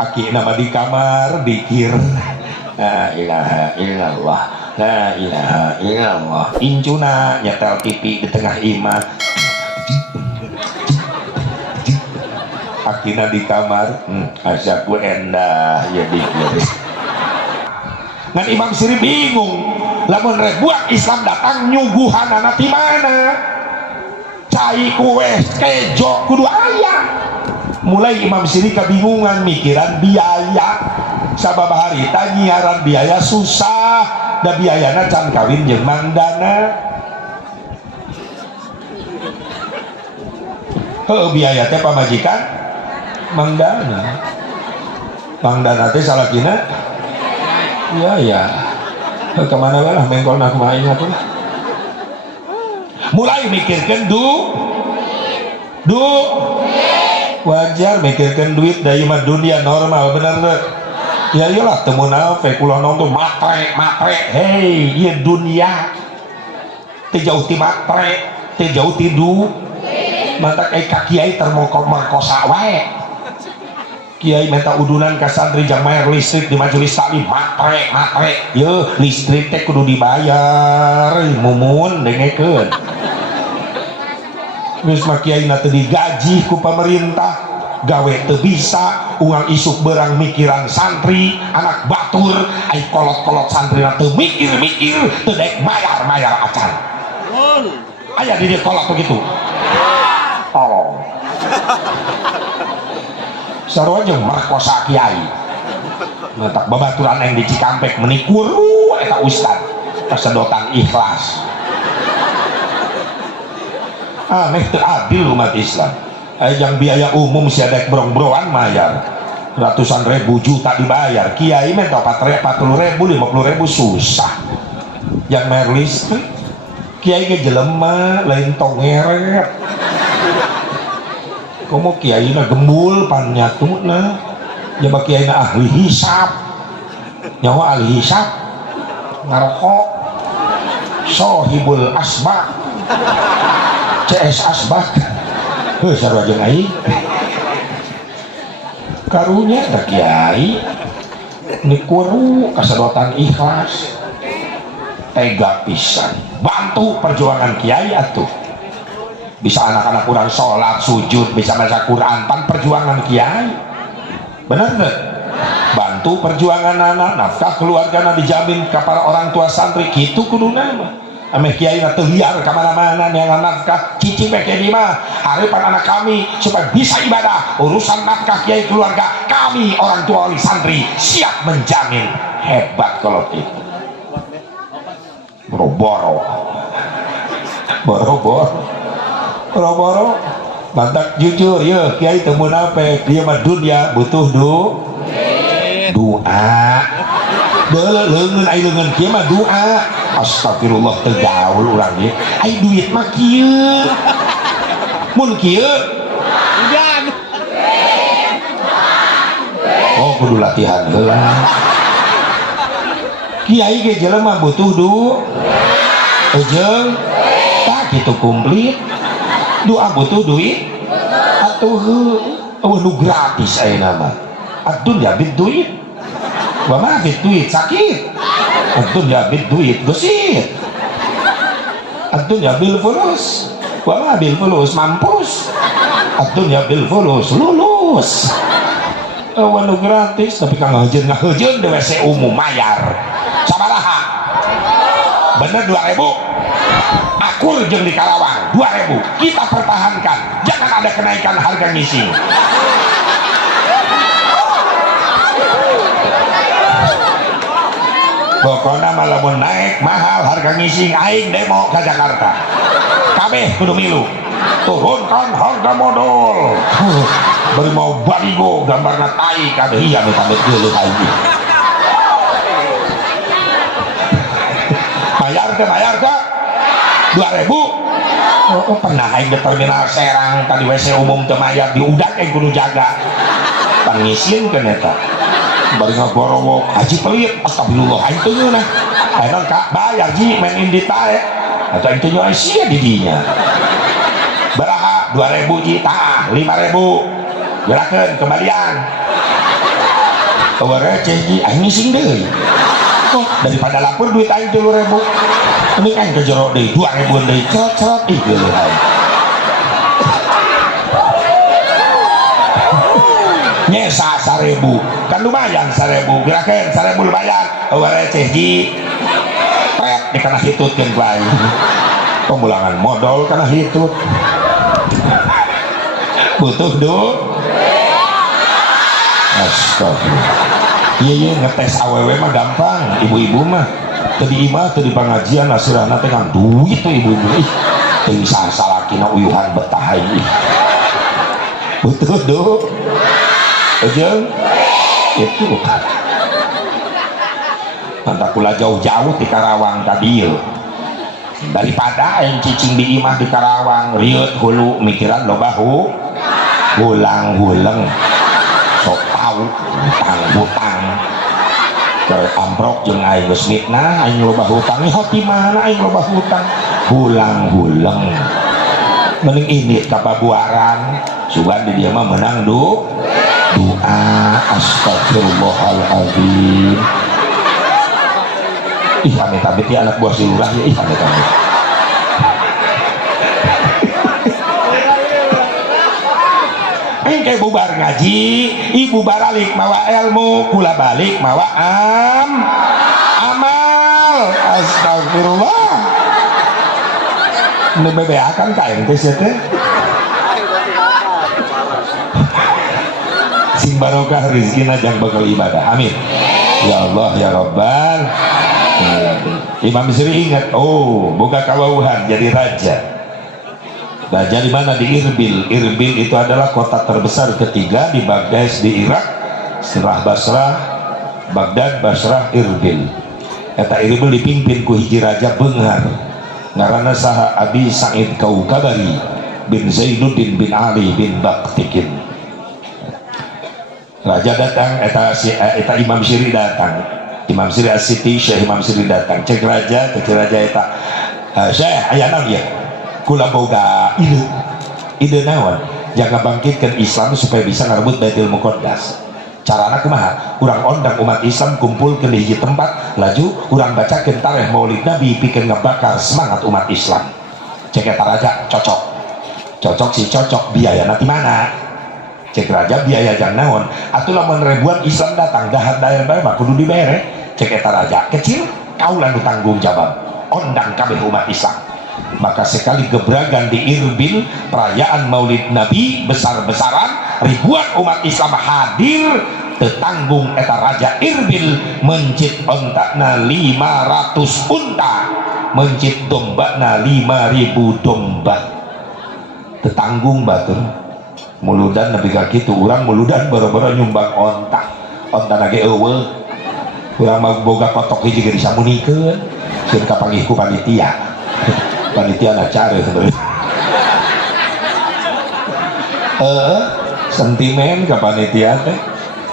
aki nama di kamar dikir la ilaha illallah la ilaha illallah incuna nyetel TV di tengah imah akina di kamar asyaku endah ya dikir ngan Imam Siri bingung lamun buat Islam datang nyuguhan anak di mana cai kue kejo kudu ayah mulai Imam Siri kebingungan mikiran biaya sabab hari tanyiaran biaya susah da biayana can kawin jeung mangdana biaya teh pamajikan mangdana teh salakina ya kemana lah mengkol nak main apa mulai mikirkan wajar mikirkan duit dari mah dunia normal bener nggak ya iyalah temu nafe kulo nong tuh matre hei iya dunia tejauh ti matre tejauh ti du mata kayak kiai termerkosa wae kiai minta udunan ke santri jang bayar listrik di majelis salim matre ya listrik teh kudu dibayar mumun dengekeun geus mah kiai na teu digaji ku pemerintah gawe teu bisa uang isuk berang mikiran santri anak batur ai kolot-kolot santri na teu mikir teu daek bayar acan aya di dieu kolot begitu tolong sarua jeung merkosa kiai ngetak babaturan yang di Cikampek menikur eta ustad kasedotan ikhlas aneh teu adil umat Islam yang biaya umum si adek brong-broan mayar ratusan ribu juta dibayar kiai minta 40 ribu 50 ribu susah yang bayar listrik kiai ge jelema lain tongeret komo kiai na gembul pan nyatuna jaba kiai na ahli hisab nyawa ahli hisab ngarokok sohibul asbak CS asbak sarua jeung aing karunya da kiai nikuru kasedotan ikhlas tega pisan bantu perjuangan kiai atuh bisa anak-anak kurang sholat sujud bisa baca Quran pan perjuangan kiai bener nggak bantu perjuangan anak nafkah keluarga dijamin ke para orang tua santri gitu kudu nama ameh kiai na teu liar ka mana-mana yang nafkah cicing beke di mah harapan anak kami supaya bisa ibadah urusan nafkah kiai keluarga kami orang tua wali santri siap menjamin hebat kalau itu boro-boro bantak jujur ya kiai temu nape dia mah dunia butuh doa leungeun ai leungeun kieu mah doa astagfirullah teu gaul urang ieu ai duit mah kieu mun kieu oh kudu latihan heula kiai ge jelema butuh jeung tak kitu komplit doa butuh duit atuh nu gratis ayeuna mah ad-dunya bid duit wa ma bid duit sakit ad-dunya bid duit gesit ad-dunya bil fulus wa ma bil fulus mampus ad-dunya bil fulus lulus nu gratis tapi kang ngahejeun di WC umum mayar sabaraha bener 2000 akur jeung di Karawang 2000 kita pertahankan jangan ada kenaikan harga ngising pokoknya malah mau naik mahal harga ngising aing demo ke Jakarta kabeh kudu milu turunkan harga modal beri mau baligo gambarna tai kadeh iya nu tambah geuleuh aing bayar ke 2000 pernah aing di terminal Serang tadi WC umum teu mayar diudak aing kudu jaga pangisin ke eta bari ngagorowok haji pelit astagfirullah aing teu ngeunah ayeuna ka bayar ji main indi tae atuh aing teu nyoe sia di dinya baraha 2000 ji tah 5000 gerakeun kembalian receh ji aing ngising deui oh daripada lapor duit aing 3.000 ini aing ke jero deui 2.000 deui cocot ih geuleuh aing nyesa 1.000 kan lumayan 1.000 gerakan 1.000 lumayan receh ji pet dikana hitutkeun ku aing pemulangan modal kana hitut butuh duit astagfirullah iya ngetes awewe mah gampang ibu-ibu mah tadi imah tadi pengajian asirana teh kan duit tuh ibu-ibu ih teu bisa salakina uyuhan betah ih butuh duit ujung itu mantap pula jauh-jauh di Karawang tadi daripada yang cicing di imah di Karawang riut hulu mikiran lo bahu hulang-huleng sok tau hutang-hutang ke amprok jeung aing geus mitnah aing loba hutang ih hati mana aing loba hutang hulang-huleng mending ini kababuaran sugan di dia mah menang doa astagfirullahaladzim ih amit-amit ya anak buah si lurah ya ih amit-amit kayak bubar ngaji ibu balik mawa ilmu kula balik mawa amal astagfirullah ini bebeakan kain teh teh sing barokah rizkina jang bakal ibadah amin ya Allah ya Rabbal Imam Misri ingat oh boga kawauhan jadi raja raja di mana di Irbil. Irbil itu adalah kota terbesar ketiga di Baghdad di Irak setelah Basrah Baghdad Basrah Irbil eta Irbil dipimpin ku hiji raja beunghar ngaranna saha Abi Sa'id Kaukabari bin Zainuddin bin Ali bin Baktikin raja datang eta Imam Syiri datang Imam Syiri As-Siti Syekh Imam Syiri datang cek raja eta Syekh aya naon ieu kula boga ide naon jaga bangkitkan Islam supaya bisa ngarebut Baitul Muqaddas carana kumaha urang ondang umat Islam kumpul ke hiji tempat laju urang bacakeun tarikh Maulid Nabi pikeun ngebakar semangat umat Islam cek eta raja cocok si cocok biayana ti mana cek raja biaya jang naon atuh lamun ribuan Islam datang dahar daerah bae mah kudu dibere cek eta raja kecil kaulah nu tanggung jawab ondang kabeh umat Islam maka sekali gebragan di Irbil perayaan Maulid Nabi besar-besaran ribuan umat Islam hadir tetanggung eta raja Irbil mencit ontakna 500 unta mencit dombana 5.000 domba tetanggung batur muludan nabi kakitu urang muludan boro-boro nyumbang onta nage eueuh urang mah boga kotok hiji ge disamunikeun sieun kapanggih ku panitia panitia acara sentimen ke panitia teh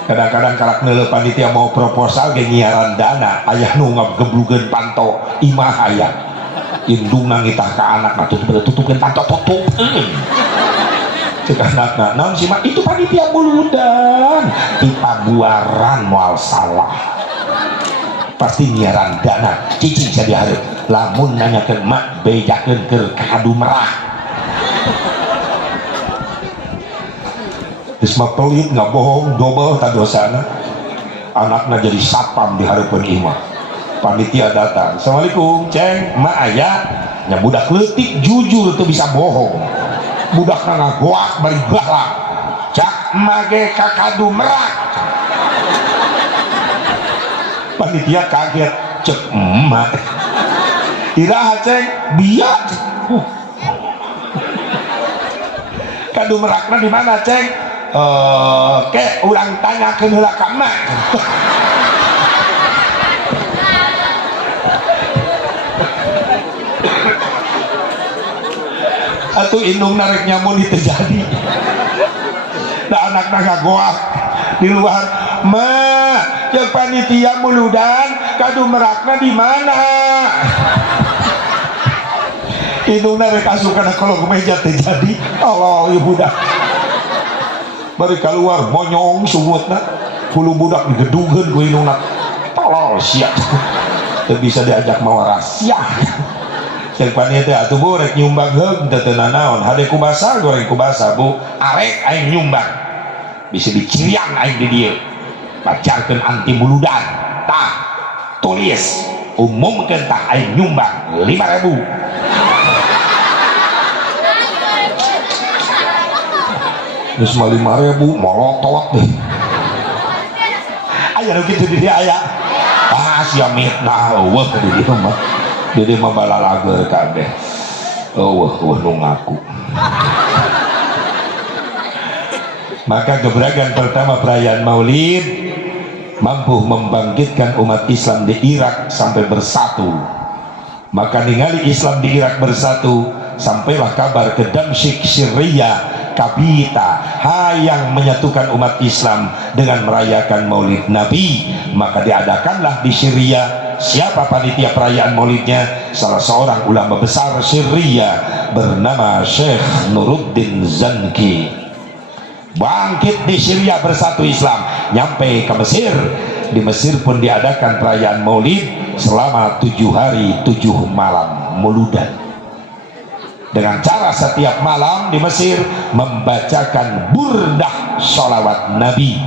kadang-kadang karak neuleuh panitia mau proposal ge nyiaran dana aya nu ngageblugeun panto imah aya indung nangitah ka anak mah tutupkeun panto tutupkeun cek anakna naon sih mah itu panitia muludan di pabuaran moal salah pasti nyiaran dana cicing saya diharap lamun nanyakeun mak bejakeun keur kadu merah geus mah pelit ngabohong dobel ta dosana anakna jadi satpam di hareupeun imah panitia datang assalamualaikum ceng mak aya nya budak leutik jujur teu bisa bohong budakna ngagoak bari balak cak mage ka kadu merah panitia kaget cek emak iraha ceng biak kadu merakna di mana ceng ke urang tanyakeun heula ka emak atuh indung narek nyamun itu terjadi da anakna ngagoak di luar mah jeung panitia muludan kadu merakna di mana indung narek asukana kalau meja terjadi Allah ya budak bari keluar monyong sungutna hulu budak digedugeun ku indungna tolol sia teu bisa diajak mawaras sia cek panitia atuh Bu rek nyumbang heug teu naon hade kubasa goreng kubasa Bu arek aing nyumbang bisa dicirian aing di dieu pacarkeun anti buludan tah tulis umumkeun tah aing nyumbang 5.000 geus mah 5.000 molotot deh aya nu kitu di dia aya sia mitnah eueuh di dieu mah jadi mah balalager kabeh eueuh nu ngaku. Maka gebragan pertama perayaan Maulid mampu membangkitkan umat Islam di Irak sampai bersatu. Maka ningali Islam di Irak bersatu, sampailah kabar ke Damsyik Syria Kabita yang menyatukan umat Islam dengan merayakan Maulid Nabi. Maka diadakanlah di Syria. Siapa panitia perayaan Maulidnya? Salah seorang ulama besar Syria bernama Syekh Nuruddin Zanki. Bangkit di Syria bersatu Islam, nyampe ke Mesir. Di Mesir pun diadakan perayaan Maulid selama 7 hari 7 malam muludan, dengan cara setiap malam di Mesir membacakan burdah sholawat Nabi.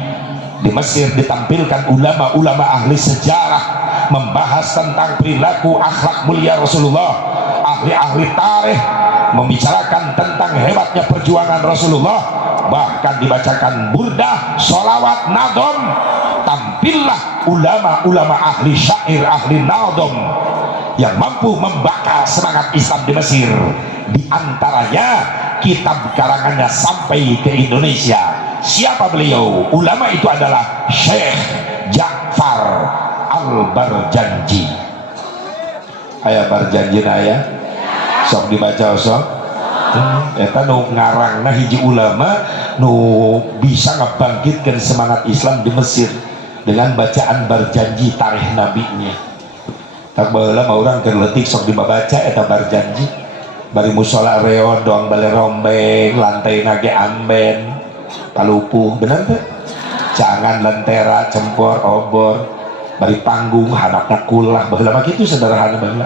Di Mesir ditampilkan ulama-ulama ahli sejarah membahas tentang perilaku akhlak mulia Rasulullah, ahli-ahli tarikh membicarakan tentang hebatnya perjuangan Rasulullah, bahkan dibacakan burdah, sholawat, nadom. Tampillah ulama-ulama ahli syair, ahli nadom yang mampu membakar semangat Islam di Mesir. Di antaranya kitab karangannya sampai ke Indonesia. Siapa beliau? Ulama itu adalah Syekh Ja'far Al-Barjanji. Aya Barjanji aya sok dibaca sok. Eta nu ngarangna hiji ulama nu bisa ngebangkitkan semangat Islam di Mesir dengan bacaan Barjanji tarikh nabinya. Tak baheula mah urang keur leutik sok dibaca eta Barjanji. Bari musola reon doang bale rombeng, lantai nage amben, palupuh, bener teh? Jangan lentera, cempor, obor, bari panggung, hanapna kulah, baheula mah kitu sederhana baheula.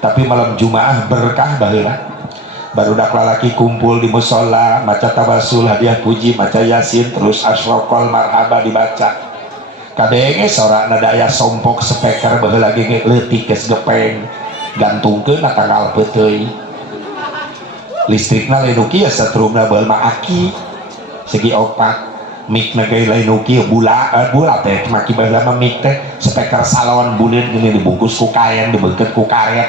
Tapi malam Jumaah berkah baheula. Barudak lalaki kumpul di musola, maca tawasul, hadiah puji, maca yasin, terus asyraqal marhaba dibaca. Kadenge sorakna daya sompok speaker baheula ge leutik geus gepeng, gantungkeun ka tanggal peuteuy. Listrikna lain uki ya satrumna baheul mah aki segi opat, mikna ge lain uki bulat teh maki baheula mah mik teh speaker salon buleun gini dibungkus ku kain, dibeungkeut ku karet,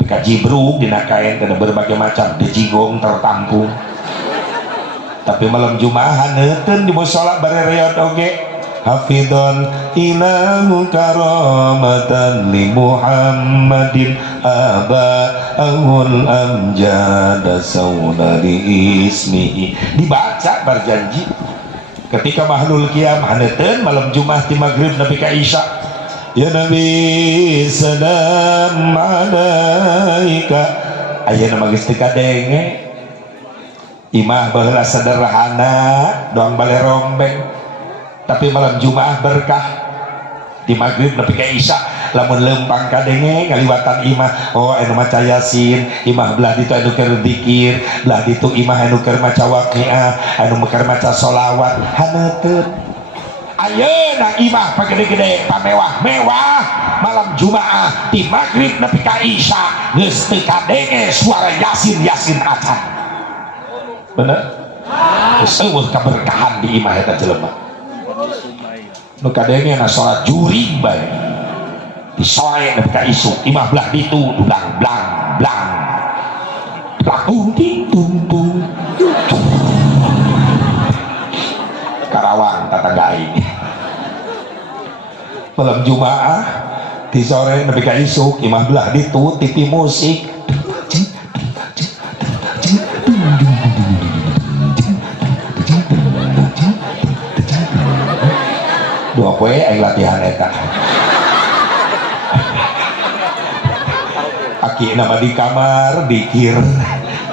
dikajibruk dina kain kana berbagai macam dejigong tertampung. Tapi malam Jumaah neuteun di mushola bare reot oge hafidhon ilahu karamatan li Muhammadin aba'ahul amjada saunari ismihi. Dibaca Barjanji ketika mahlul qiyam haneteun malam Jumaah di maghrib nepi ka isya. Ya Nabi salam alaika ayeuna mah geus teu kadenge. Imah baheula sederhana doang bale rombeng. Tapi malam Jumaah berkah di maghrib nepi ka isya lamun lempang kadenge ngaliwatan imah oh anu maca yasin imah belah ditu anu keur zikir belah ditu imah anu keur maca waqiah anu keur maca sholawat haneuteun. Ayeuna imah pagede-gede pamewah-mewah malam Jumaah di maghrib nepi ka isya geus teu kadenge suara yasin acan. Bener? Geus eueuh kaberkahan di imah eta jelema. Nu kadenge na salat juring bae di sore nepi ka isuk imah belah ditu blang blang blang latung ting tung tung Karawang tetangga aing. Malam Jumaah di sore nepi ka isuk imah belah ditu TV musik dua poe aing latihan eta. Aki nama di kamar dikir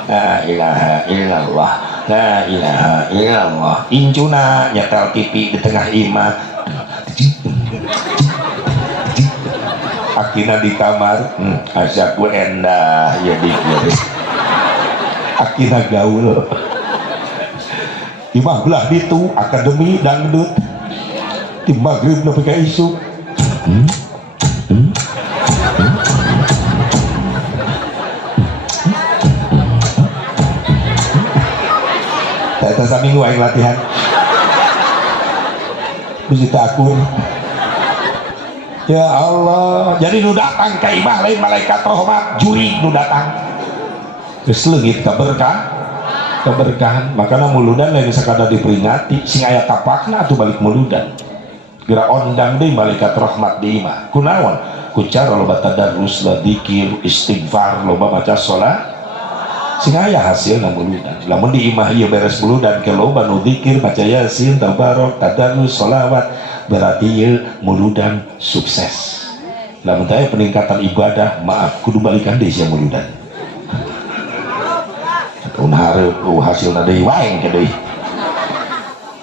la ilaha illallah La ilaha illallah. Incuna nyetel TV di tengah imah. Akina di kamar, asyaku endah ya dikir. Akina gaul. Imah belah ditu akademi dangdut. Di maghrib nepi ka isu. Eta saminggu aing latihan. Bisi takur. Ya Allah, jadi nu datang ka imah lain malaikat rahmat, jurig nu datang. Geus leungit keberkahan. Makana muludan lain sakada diperingati, sing aya tapakna atuh balik muludan. Geura ondang deui malaikat rahmat di imah. Kunaon? Ku cara loba tadarrus, dzikir, istighfar, loba maca salat. Sing aya hasilna muludan. Lamun di imah ieu beres muludan ke loba nu dzikir, maca yasin, tabarok, tadarrus, shalawat, berarti ieu muludan sukses. Lamun teh peningkatan ibadah, maaf kudu balikan deui sia muludan. Un hareup hasilna deui wae ke deui.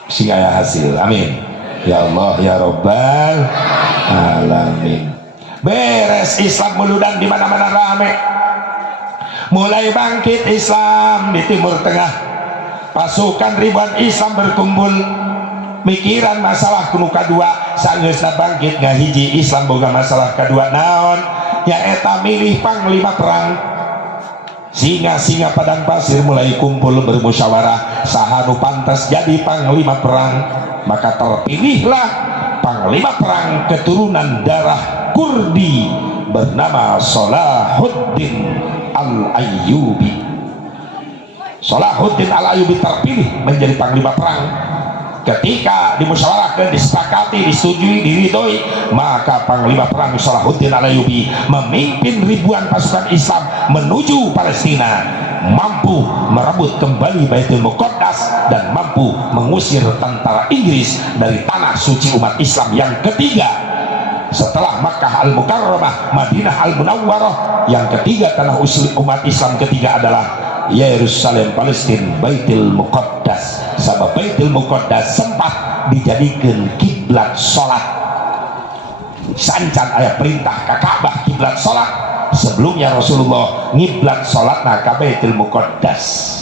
Sing aya hasil. Amin. Ya Allah ya Rabbal alamin. Beres Islam muludan di mana-mana rame. Mulai bangkit Islam di Timur Tengah. Pasukan ribuan Islam berkumpul. Mikiran masalah kuno kadua sageusna bangkit ngahiji Islam boga masalah kadua naon nyaeta milih panglima perang. Singa-singa padang pasir mulai kumpul bermusyawarah saha nu pantas jadi panglima perang. Maka terpilihlah panglima perang keturunan darah Kurdi bernama Salahuddin Al-Ayyubi. Salahuddin Al-Ayyubi terpilih menjadi panglima perang. Ketika dimusyawarahkan, disepakati, disetujui, diridhoi, maka panglima perang Salahuddin Al-Ayyubi memimpin ribuan pasukan Islam menuju Palestina, mampu merebut kembali Baitul Muqaddas dan mampu mengusir tentara Inggris dari tanah suci umat Islam. Yang ketiga, setelah Makkah Al-Mukarramah, Madinah Al-Munawwarah, yang ketiga tanah umat Islam ketiga adalah Yerusalem, Palestina, Baitul Muqaddas. Sabab Baitul Muqaddas sempat dijadikan kiblat salat. Sancan aya perintah ka Ka'bah kiblat salat. Sebelumnya Rasulullah ngiblat salatna ka Baitul Muqaddas.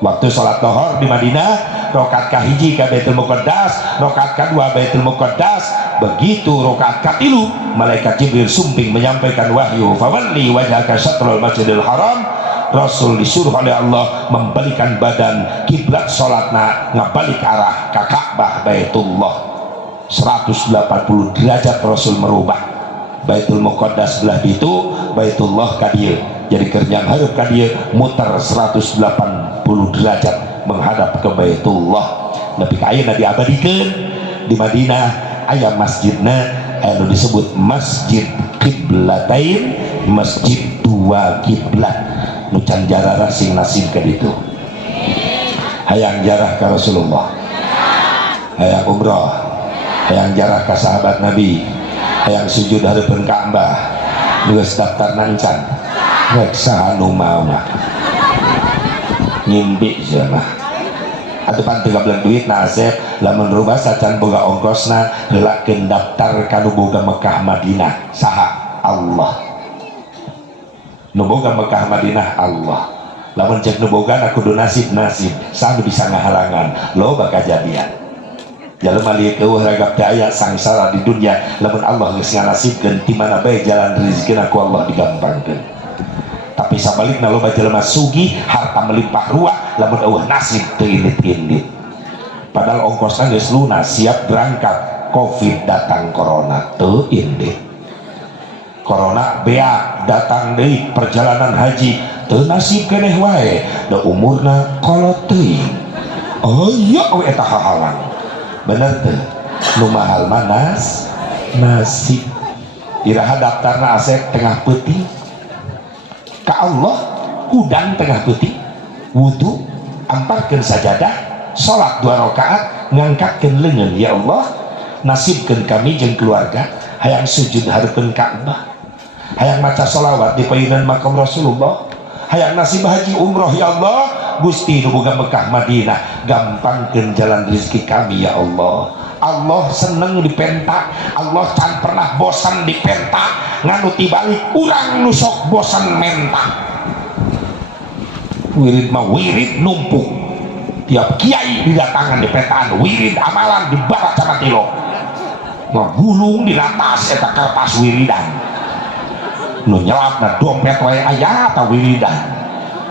Waktu salat zuhur di Madinah, rakaat kahiji ka Baitul Muqaddas, rakaat kedua Baitul Muqaddas. Begitu rakaat katilu, malaikat Jibril sumping menyampaikan wahyu, "Fawalli wajhaka syatrul Masjidil Haram." Rasul disuruh oleh Allah membalikan badan kiblat salatna ngabalik arah ka Ka'bah Baitullah 180 derajat. Rasul merubah Baitul Muqaddas belah itu, Baitullah ka dieu. Jadi kerjaan hareup ka dieu muter 180 derajat menghadap ke Baitullah. Nepi ka ayeuna diabadikeun di Madinah aya masjidna anu disebut Masjid Qiblatain, masjid dua kiblat. Nucan jarah sing nasib ke ditu. Hayang jarah ke Rasulullah, hayang umroh, hayang jarah ke sahabat Nabi, hayang sujud hareupeun Ka'bah, geus daftar nancan rek saha nu mawa ngimpi cenah. Atuh pan teu gablek duit na Asep lamun rubah sacan boga ongkosna heulakeun daftar kanu boga Mekah Madinah. Saha? Allah. Nu boga Mekah Madinah Allah. Lamun cek nu boga na kudu nasib saha bisa ngahalangan. Loba kajadian. Jalema lieu eueuh ragap teh aya sangsara di dunia, lamun Allah geus nganasibkeun ti mana bae jalan rezekina ku Allah digampangkeun. Tapi sabalikna loba jelema sugih harta melimpah ruah, lamun eueuh nasib teu indit-indit. Padahal ongkosna geus lunas siap berangkat, Covid datang, corona teu indit. Corona beak datang deui perjalanan haji teu nasib keneh wae, da umurna kolot teuing. Oh iya we eta hahalang. Bener teu? Nu mahal mah nasib. Iraha daftarna Asep tengah peuting. Ka Allah udang tengah peuting. Wudu, amparkeun sajadah, salat 2 rakaat, ngangkatkeun leungeun, ya Allah, nasibkeun kami jeung keluarga hayang sujud hareupeun Ka'bah. Hayang maca sholawat di payunan makam Rasulullah, hayang nasib haji umroh, ya Allah, Gusti nu boga Mekah Madinah gampangkeun jalan rezeki kami ya Allah. Allah seneng dipenta, Allah can pernah bosan dipenta, nganu tibalik urang nu sok bosan menta. Wirid mah wirid numpuk, tiap kiai didatangan di pentaan wirid amalan dibarat sama tilo ngagulung di atas eta kertas wiridan nu nyelapna dompet wae aya ta wiridan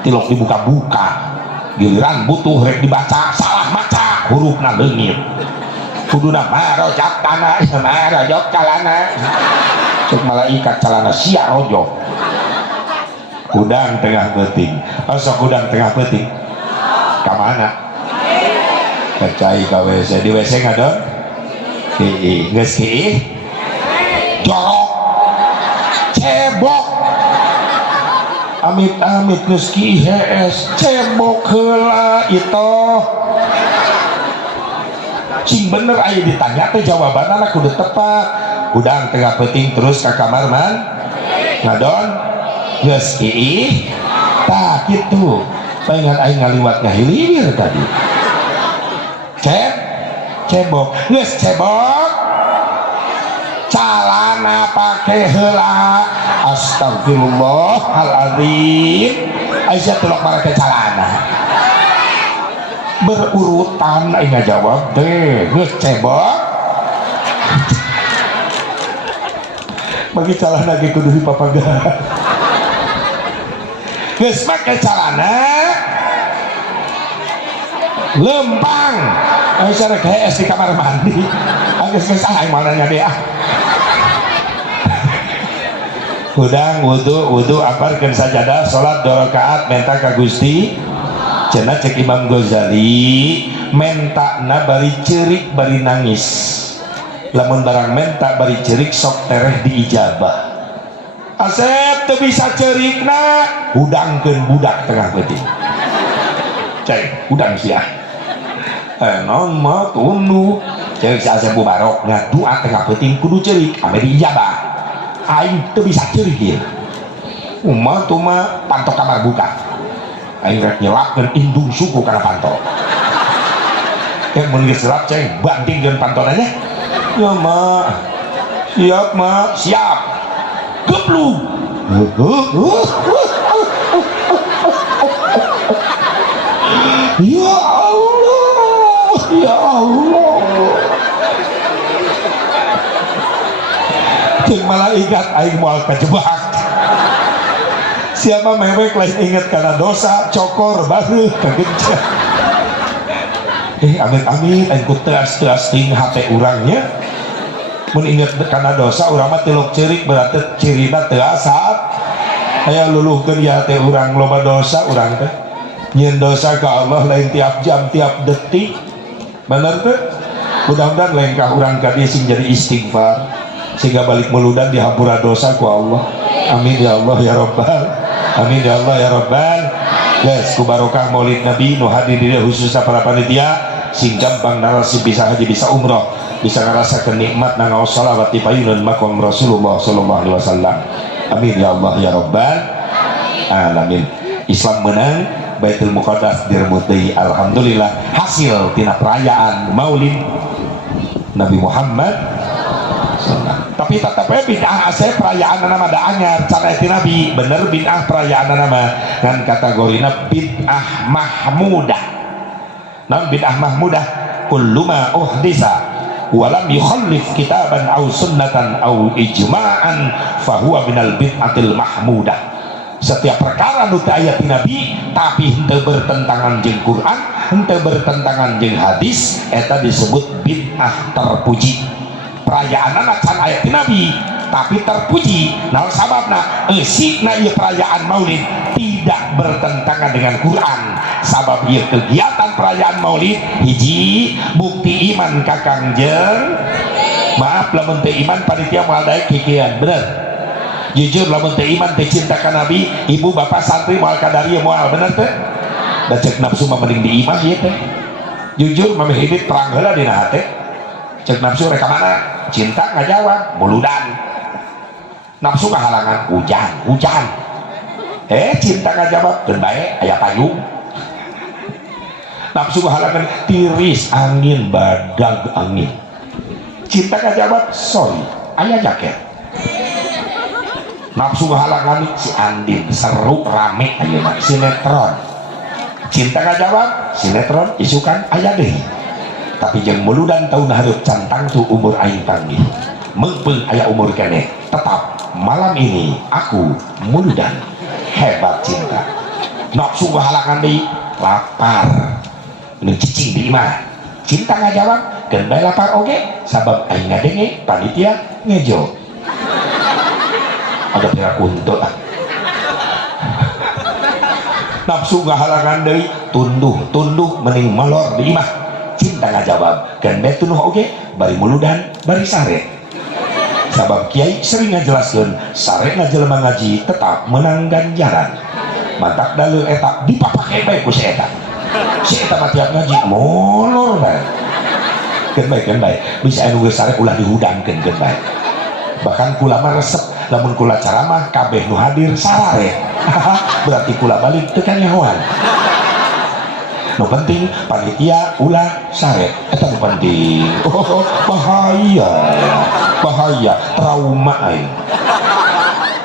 tilok dibuka-buka giliran butuh rek dibaca salah maca hurufna leungit kuduna marojak tanah marojok calana cek malaikat calana sia rojok udang tengah peuting sok udang tengah peuting ka mana kacai ka WC di WC ngadon geus kieu jorok cebok amit-amit geus kieu hees cebok heula itoh cing bener aya ditanya teh jawabanna kudu tepat udang tengah peuting terus ka kamar man ngadon geus kieu tah kitu pengen aing ngaliwat ngahilir tadi cebok geus cebok calana pake heula astagfirullahaladzim aisyah tulok make calana berurutan aing ngajawab teh geus cebok bagi calana ge kudu dipapagar geus make calana lempang Aisyah rek hees di kamar mandi geus aing mananya deh udang wudu aparkeun sajadah salat 2 rakaat menta ka Gusti cenah cek Imam Ghazali mentakna bari ceurik bari nangis lamun barang menta bari ceurik sok tereh diijabah Asep teu bisa ceurikna udangkeun budak tengah peuting cek udang sia non mah tundu ceurik si Asep Mubarok ngadua tengah peuting kudu ceurik ame diijabah aing teu bisa ceurik ieu umah tuh mah pantok kamar buka aing rek nyelapkeun indung suku kana pantok mun geus selap ceng bandingkeun pantonanya ya mah siap mah siap geblug ya Allah ya Allah ceng malaikat aing moal kajebak siapa mewek lain inget karena dosa cokor baru kegencet amit-amit aing ku teas ting HP urangnya mun inget karena dosa urang mah tilok ceurik berarti cirina teu asap aya luluhkeun ya teh urang loba dosa urang teh nyeun dosa ka Allah lain tiap jam tiap detik bener teh mudah-mudahan lain ka urang ka dieu sing jadi istighfar sehingga balik meludan dihampura dosa ku Allah amin ya Allah ya Rabbal amin ya Allah ya Rabbal guys ku barokah maulid Nabi nu hadir di khususnya para panitia sing gampang narasi bisa haji bisa umroh bisa ngerasakan nikmat nangaos salawat di payunan makom Rasulullah sallallahu alaihi wasallam amin ya Allah ya Rabbal alamin Islam menang Baitul Muqaddas direbut deui alhamdulillah hasil tina perayaan maulid Nabi Muhammad tapi tetap bid'ah asep perayaan nama da anyar cara itu Nabi bener bid'ah perayaan nama kan kategorina bid'ah mahmudah nam bid'ah mahmudah kullu ma uhdisa walam yukhallif kitaban au sunnatan au ijma'an fahuwa minal bid'atil mahmudah setiap perkara nu teu aya ti Nabi tapi henteu bertentangan jeung Quran henteu bertentangan jeung hadis eta disebut bid'ah terpuji perayaan anak can ayat Nabi tapi terpuji nah sababna eusina ieu perayaan maulid tidak bertentangan dengan Quran sabab ieu kegiatan perayaan maulid hiji bukti iman ka Kangjeng maaf lamun teu iman panitia moal daek kikian bener jujur lamun teu iman teu cinta ka Nabi ibu bapak santri moal ka darieu moal bener teh da cek nafsu mah mending diimah ieu teh jujur mami hidup terang heula dina hate cek nafsu rek mana cinta nggak jawab buludan nafsu kehalangan hujan cinta nggak jawab dan baik ayah payung nafsu halangan tiris angin badag angin cinta kajawab sorry ayah jaket nafsu halangan si Andin seru rame ayeuna sinetron cinta kajawab sinetron isukan ayah deh tapi jeung muludan tahun hareup cantang tuh umur aing panggih mengpeung aya umur kene tetap malam ini aku muludan hebat cinta nafsu halangan deui lapar nu cicing di imah cinta ngajawab keun bae lapar oge sabab aing ngadenge panitia ngejo ada pira kuntu nafsu ngahalangan deui tunduh mending molor di imah cinta ngajawab keun bae tunduh oge bari muludan bari sare sabab kiai sering ngajelaskeun sare ngajelema ngaji tetap menang ganjaran mantak dalil eta dipapake bae ku si eta mah tiap ngaji molor bae keun bae bisa anu geus sare ulah dihudangkeun keun bae bahkan kula mah resep lamun kula caramah kabeh nu hadir sarare berarti kula balik teu kanyahoan nu penting panitia ulah sare eta nu penting bahaya trauma aing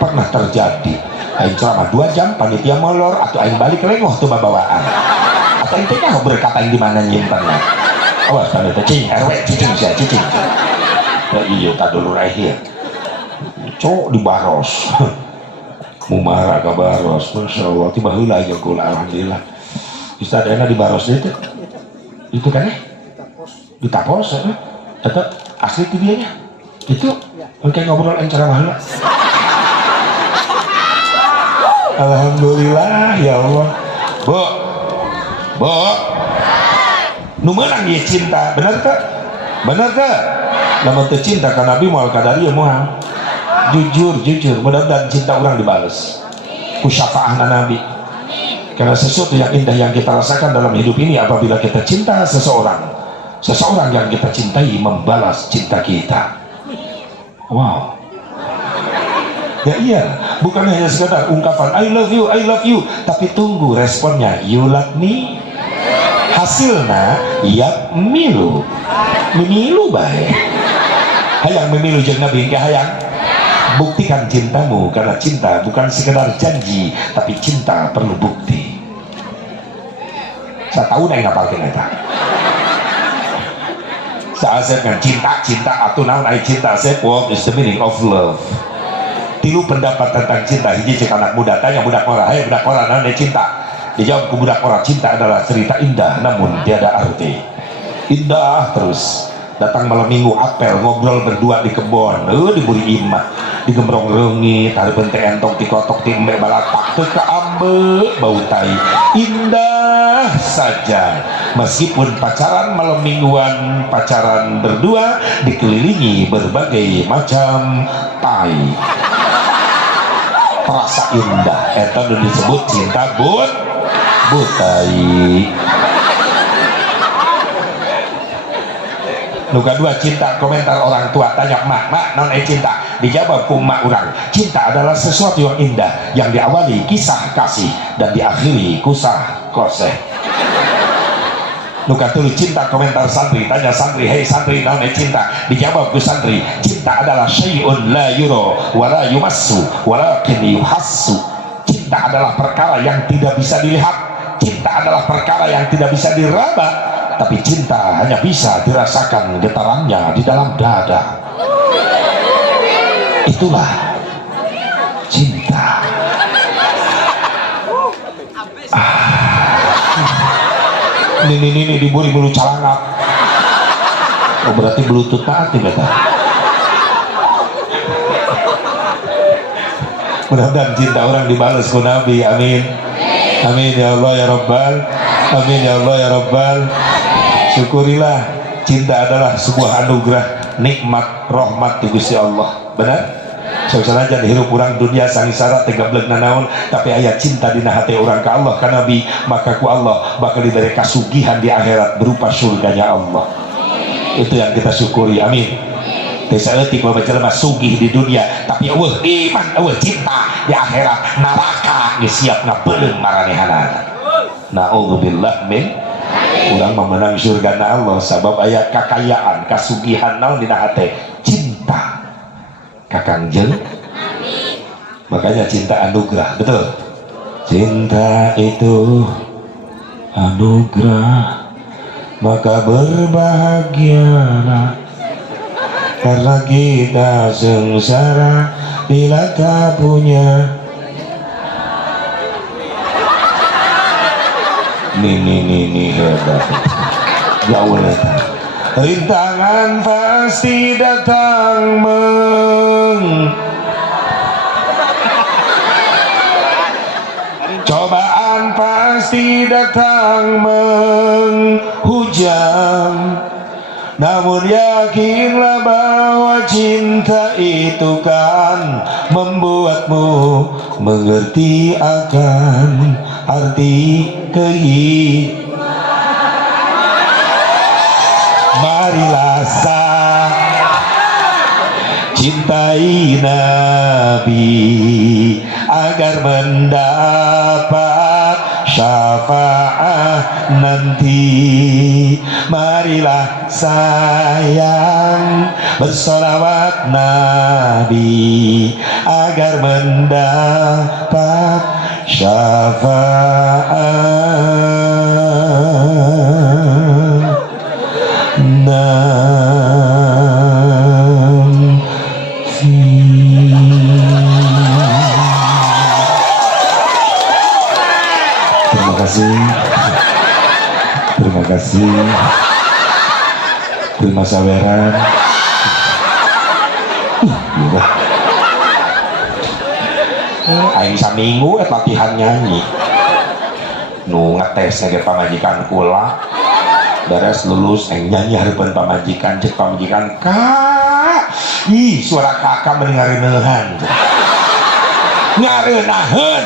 pernah terjadi aing ceramah 2 jam panitia molor atau aing balik lengoh tuh babawaan atau aing teh berkata aing di mana nyimpenna awas panitia cing RW cicing sia cicing ya iya tadulur akhir cok di baros mumara ka baros masyaallah tiba heula aja kula alhamdulillah Ustaz enak di baros itu kan ya di tapos atau asli itu dianya itu mungkin ngobrol ceramah heula alhamdulillah ya Allah bu nu meunang ieu cinta bener ke lamun teu cinta ka Nabi moal ka dari moal jujur mudah-mudahan cinta orang dibales ku syafaatna Nabi karena sesuatu yang indah yang kita rasakan dalam hidup ini apabila kita cinta seseorang yang kita cintai membalas cinta kita. Wow ya iya bukan hanya sekedar ungkapan I love you tapi tunggu responnya you love me hasilnya ya milu baik hayang memilu jeung Nabi ke hayang buktikan cintamu karena cinta bukan sekedar janji tapi cinta perlu bukti. Saya tahu nih ngapalkeun eta saasep kan cinta atau naon ai cinta asep what is the meaning of love tilu pendapat tentang cinta hiji cek anak muda tanya budak ora hai budak ora naon cinta dijawab ku budak ora cinta adalah cerita indah namun tiada arti indah terus datang malam minggu apel ngobrol berdua di kebon di buri imah di gembrong reungit hareupeun teh entong ti kotok ti embe balatak teu kaambe bau tai indah saja meskipun pacaran malam mingguan pacaran berdua dikelilingi berbagai macam tai terasa indah eta nu disebut cinta butai. Nu kedua cinta komentar orang tua tanya mak naon cinta dijawab ku mak urang cinta adalah sesuatu yang indah yang diawali kisah kasih dan diakhiri kusah koseh. Nu katilu cinta komentar santri tanya santri hei santri naon cinta dijawab ku santri cinta adalah syai'un la yura wa la yumassu walakin yuhassu. Cinta adalah perkara yang tidak bisa dilihat, cinta adalah perkara yang tidak bisa diraba, tapi cinta hanya bisa dirasakan getarannya di dalam dada. Itulah cinta. Ini diburi bulu calangap. Oh berarti bluetooth taat nih kata. Mudah-mudahan cinta orang dibalas ku Nabi. Amin. Amin ya Allah ya Rabbal. Amin ya Allah ya Rabbal. Syukurilah cinta adalah sebuah anugerah nikmat rahmat di Gusti Allah. Benar? Saudara aja dihirup orang dunia sangisara tegableg nanaon tapi aya cinta dina hati orang ke Allah ka Nabi maka ku Allah bakal diberi kasugihan di akhirat berupa surganya Allah. Itu yang kita syukuri. Amin. Desa etik bawa jelema sugih di dunia tapi eueuh iman eueuh cinta di akhirat neraka geus siap ngapeuleung maranehanana. Naudzubillah min Urang memenang surga Allah sabab ayat kakayaan kasugihan naon dina hate cinta kakangjeng. Makanya cinta anugerah, betul. Cinta itu anugerah, maka berbahagialah karena kita sengsara bila tak punya. Nih hebat. Gaul eta. Rintangan pasti datang cobaan pasti datang menghujam, namun yakinlah bahwa cinta itu kan membuatmu mengerti akan arti kehidupan. Marilah cintai Nabi agar mendapat syafaat nanti. Marilah sayang bersolawat Nabi agar mendapat syafaat nanti. Terima kasih terima saweran. Aing saminggu latihan nyanyi nu ngetes ge pamajikan kula beres lulus aing nyanyi hareupeun pamajikan cek pamajikan kak ih suara kakak mending ngareneuhan ngareneuhan